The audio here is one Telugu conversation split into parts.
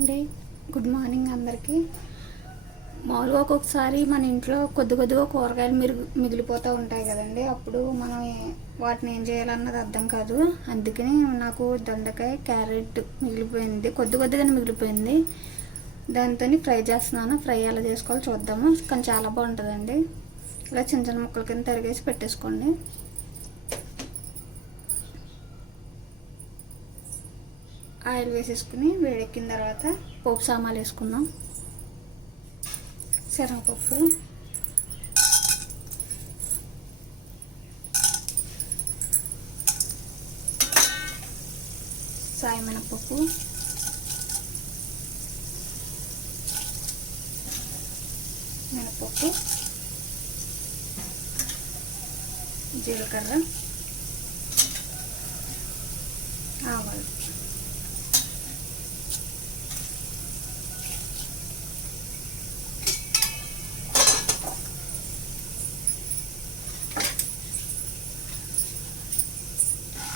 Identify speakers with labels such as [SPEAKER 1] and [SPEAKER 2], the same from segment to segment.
[SPEAKER 1] అండి. గుడ్ మార్నింగ్ అందరికీ. మామూలుగా ఒక్కొక్కసారి మన ఇంట్లో కొద్ది కొద్దిగా కూరగాయలు మిరుగు మిగిలిపోతూ ఉంటాయి కదండి. అప్పుడు మనం వాటిని ఏం చేయాలన్నది అర్థం కాదు. అందుకని నాకు దొండకాయ క్యారెట్ మిగిలిపోయింది. కొద్ది కొద్దిగానే మిగిలిపోయింది. దాంతో ఫ్రై చేస్తున్నాను. ఫ్రై ఎలా చేసుకోవాలో చూద్దాము. కానీ చాలా బాగుంటుందండి. ఇలా చిన్న చిన్న ముక్కల కింద తరిగేసి పెట్టేసుకోండి. ఆయిల్ వేసేసుకుని వేడెక్కిన తర్వాత పోపు సామాన్లు వేసుకుందాం. శనగపప్పు. సాయి మినపప్పు మినపప్పు. జీలకర్ర. ఆవాలు.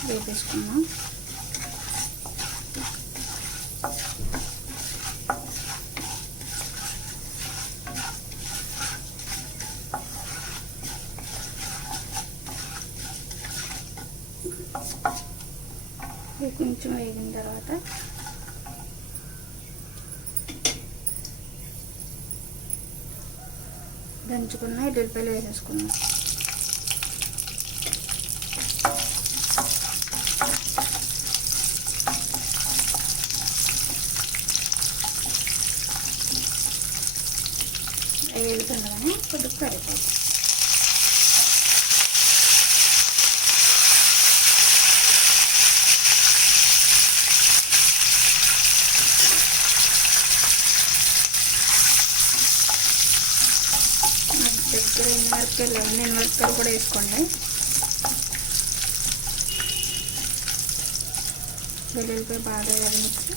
[SPEAKER 1] వేపేసుకున్నాం కొంచెం వేగిన తర్వాత దంచుకున్న ఎల్లుల్లిపాయలు వేసేసుకున్నాం వేగుతుండగానే కొద్దిగా కరివేపాకు నాకు దగ్గర ఎన్ని మిరపకాయలు ఎన్ని మిరపకాయలు కూడా వేసుకోండి. వెల్లుల్లిపాయ బాగా వేగించి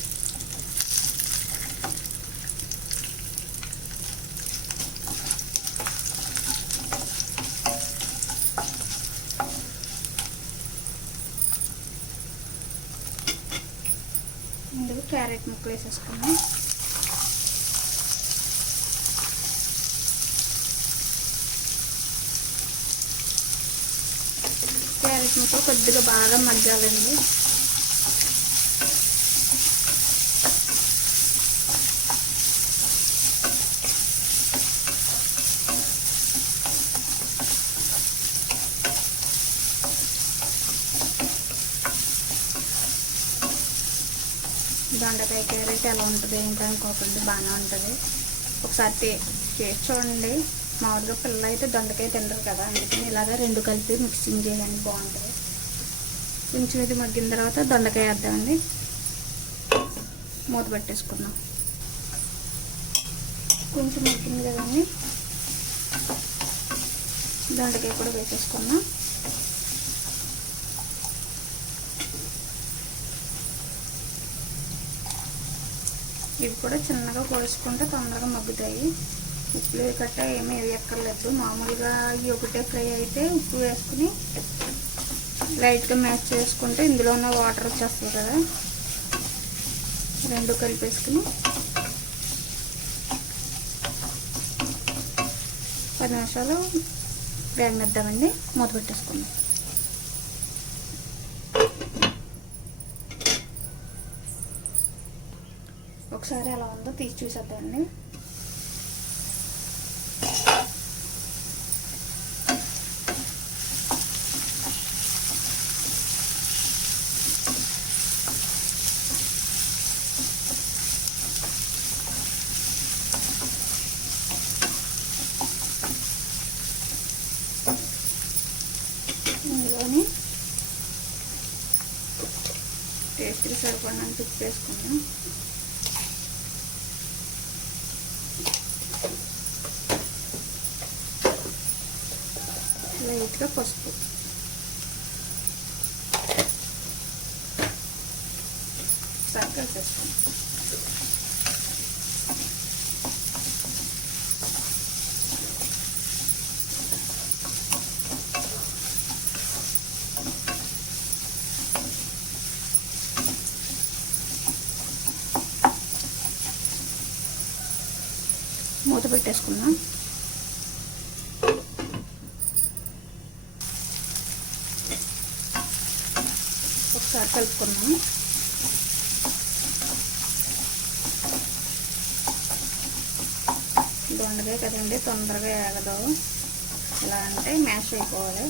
[SPEAKER 1] ఇందులో క్యారెట్ ముక్కలు వేసేసుకున్నాం క్యారెట్ ముక్క కొద్దిగా బాగా మగ్గాలండి. దొండకాయ క్యారెట్ ఎలా ఉంటుంది? ఏంటనుకోకుండా బాగానే ఉంటుంది. ఒకసారి టే- చేసి చూడండి. మామూలుగా పిల్లలు అయితే దొండకాయ తినరు కదా అందుకని ఇలాగ రెండు కలిపి మిక్సింగ్ చేయాలని బాగుంటుంది. కొంచెం ఇది మగ్గిన తర్వాత దొండకాయ వేద్దామండి. మూత పెట్టేసుకుందాం. కొంచెం మగ్గింది కదండి. దొండకాయ కూడా వేసేసుకున్నాం ఇవి కూడా చిన్నగా కోసుకుంటే తొందరగా మగ్గుతాయి. ఉప్పులు కట్ట ఏమీ వేయక్కర్లేదు. మామూలుగా ఈ ఒకటే ఫ్రై అయితే ఉప్పు వేసుకుని లైట్గా మ్యాచ్ చేసుకుంటే ఇందులో ఉన్న వాటర్ వచ్చేస్తుంది కదా. రెండు కలిపేసుకుని పది నిమిషాలు వేగనిద్దామండి. మూత పెట్టేసుకుందాం. ఒకసారి ఎలా ఉందో తీసి చూసేద్దామండి ఇందులోని టేస్ట్కి సరిపడినంత ఉప్పు వేసుకుందాం లైట్గా పసుపు ఒకసారి కలిపేసుకుందాం మూత పెట్టేసుకుందాం. ఒకసారి కలుపుకుందాం దొండకాయ కదండి తొందరగా ఏగదు. ఎలా అంటే మ్యాష్ అయిపోవాలి.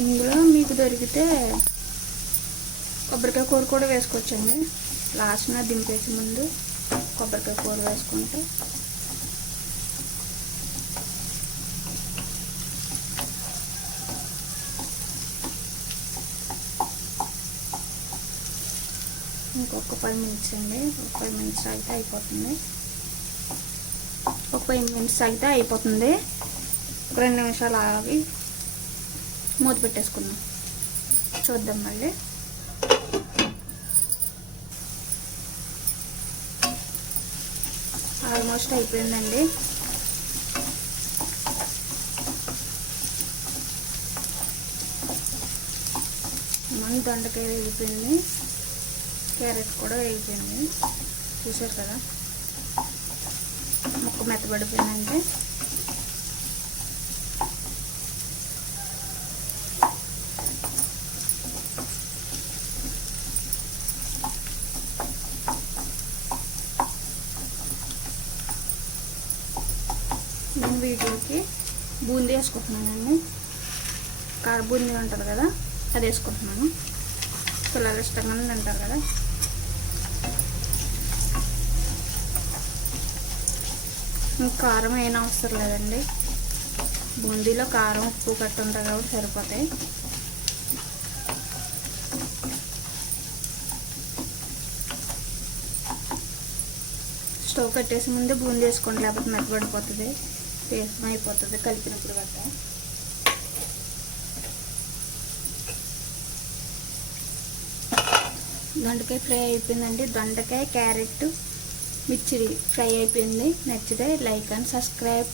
[SPEAKER 1] ఇందులో మీకు దొరికితే కొబ్బరికాయ కూర కూడా వేసుకోవచ్చండి. లాస్ట్న దింపేసి ముందు కొబ్బరికాయ కూర వేసుకుంటే. ఇంకొక ఫైవ్ మినిట్స్ అండి. ఒక ఫైవ్ మినిట్స్ అయితే అయిపోతుంది. ఒక ఫైవ్ మినిట్స్ అయితే అయిపోతుంది. ఒక రెండు నిమిషాలు ఆగి మూత పెట్టేసుకుందాం. చూద్దాం మళ్ళీ. ఆల్మోస్ట్ అయిపోయిందండి. మన దొండకాయ వేగిపోయింది. క్యారెట్ కూడా వేగిపోయింది. చూసారు కదా? ముక్క మెత్తబడిపోయిందంటే వీటికి బూందీ వేసుకుంటున్నానండి కార బూందీ ఉంటుంది కదా అది వేసుకుంటున్నాను. పిల్లలు ఇష్టంగా తింటారు కదా. కారం ఏం అవసరం లేదండి. బూందీలో కారం ఉప్పు కట్టు ఉంటుంది కాబట్టి సరిపోతాయి. స్టవ్ కట్టేసి ముందే బూందీ వేసుకోండి లేకపోతే మెత్తబడిపోతుంది. పేస్ట్ అయిపోతుంది కలిపినప్పుడు గట్ట. దొండకాయ ఫ్రై అయిపోయిందండి. దొండకాయ క్యారెట్ మిర్చి ఫ్రై అయిపోయింది. నచ్చితే లైక్ అండ్ సబ్స్క్రైబ్.